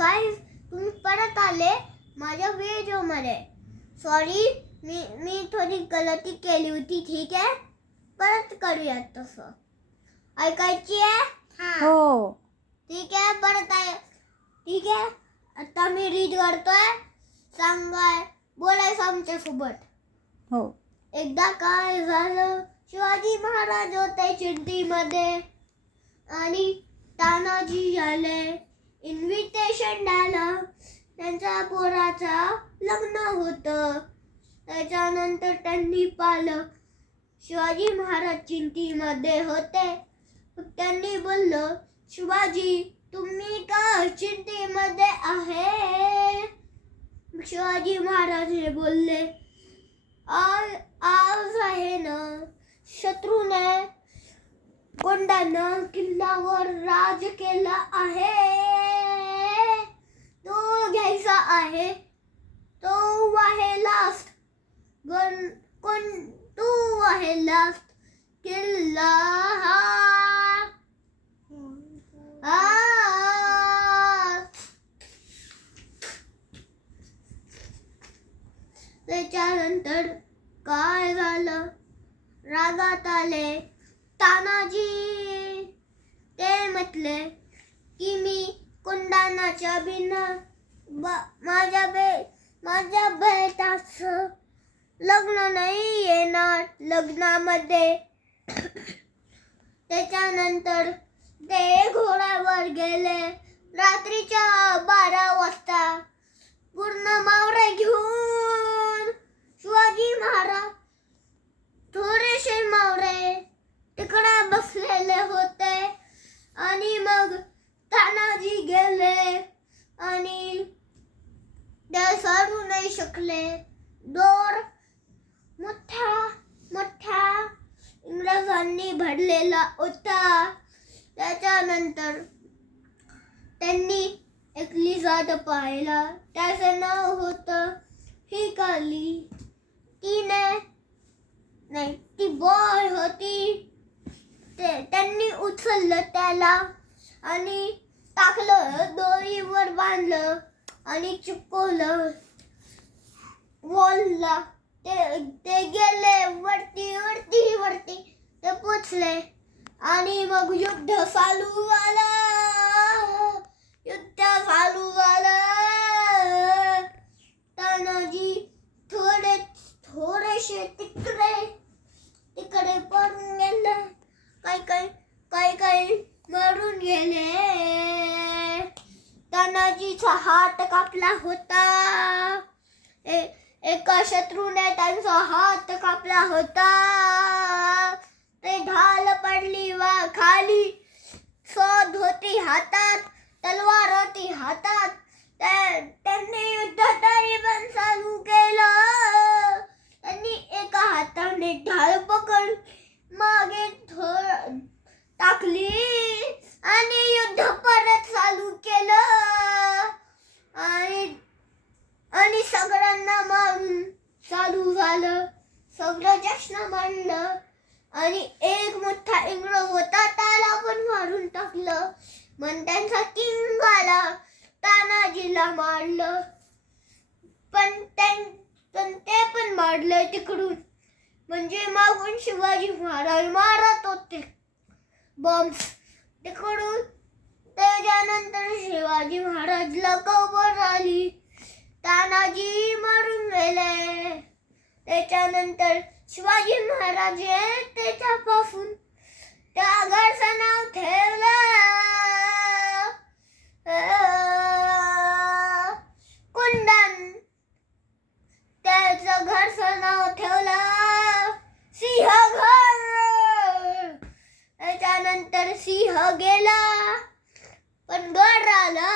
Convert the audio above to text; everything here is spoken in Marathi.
गाइस, तुम्ही परत आले माझ्या व्हिडिओमध्ये. सॉरी, मी थोडी गलती केली होती. ठीक आहे, परत करूयात तसं. ऐकायची आहे? हो. ठीक आहे, परत आहे. ठीक आहे, आता मी रीड करतोय. सांगाय बोलायचं आमच्यासोबत. हो. एकदा काय झालं, शिवाजी महाराज होते चिंटीमध्ये आणि तानाजी आले. इन्व्हिटेशन द्यायला त्यांच्या पोराचा लग्न होतं. त्याच्यानंतर त्यांनी पाहिलं शिवाजी महाराज चिंटीमध्ये होते. त्यांनी बोललं, शिवाजी तुम्ही का चिंटीमध्ये आहे? शिवाजी महाराज हे बोलले, आज आहे ना, शत्रूने कोंडानं किल्ल्यावर राज केला आहे. तो घ्यायचा आहे. तो आहे लास्ट तो आहे लास्ट किल्ला. त्याच्यानंतर काय झालं, रागात आले तानाजी. ते म्हटले की मी कोंडाणाच्या बिना माझ्या बेटाचं लग्न नाही येणार लग्नामध्ये. त्याच्यानंतर ते घोड्यावर गेले. रात्रीच्या 12 वाजता पूर्ण मावळे घेऊन शिवाजी महाराज, थोडेसे मावळे तिकडे बसलेले होते. आणि मग तानाजी गेले आणि ते सरू नाही शकले. दोर मोठ्या इंग्रजांनी भरलेला होता. त्याच्यानंतर त्यांनी एक लिझार्ड पाहिला. त्याचं नाव होतं हिकाली. ती बॉय होती. त्यांनी उचललं त्याला आणि टाकलं, दोरीवर बांधलं आणि चिपकवलं वॉलला. ते गेले वरती ते पोचले आणि मग युद्ध चालू झालं. तानाजी थोडेसे तिकडे पडून गेले. काही मरून गेले. तानाजीचा हात कापला होता. एका शत्रूने त्यांचा हात कापला होता. ते ढाल पडली वा खाली. शोध होती हातात, तलवार होती हातात. त्यांनी युद्ध तरी पण चालू केलं. त्यांनी एका हाताने ढाल पकड मागे टाकली आणि युद्ध परत चालू केलं. आणि सगळ्यांना मारून चालू झालं. सगळं जश्न मांडलं आणि एक मोठा इंग्रज होता, त्याला पण मारून टाकलं. मग त्यांचा किंग आला, तानाजीला मारलं. पण ते पण मारलं तिकडून. म्हणजे मागून शिवाजी महाराज मारत होते बॉम्ब तिकडून. त्याच्यानंतर शिवाजी महाराजला खबर आली, तानाजी मरून गेले. त्याच्यानंतर शिवाजी महाराज त्याच्यापासून त्या घरचं नाव ठेवलं कुंडण. त्याचं घरचं नाव ठेवलं सिंहगड. त्याच्यानंतर सिंह गेला पण गड राहिला.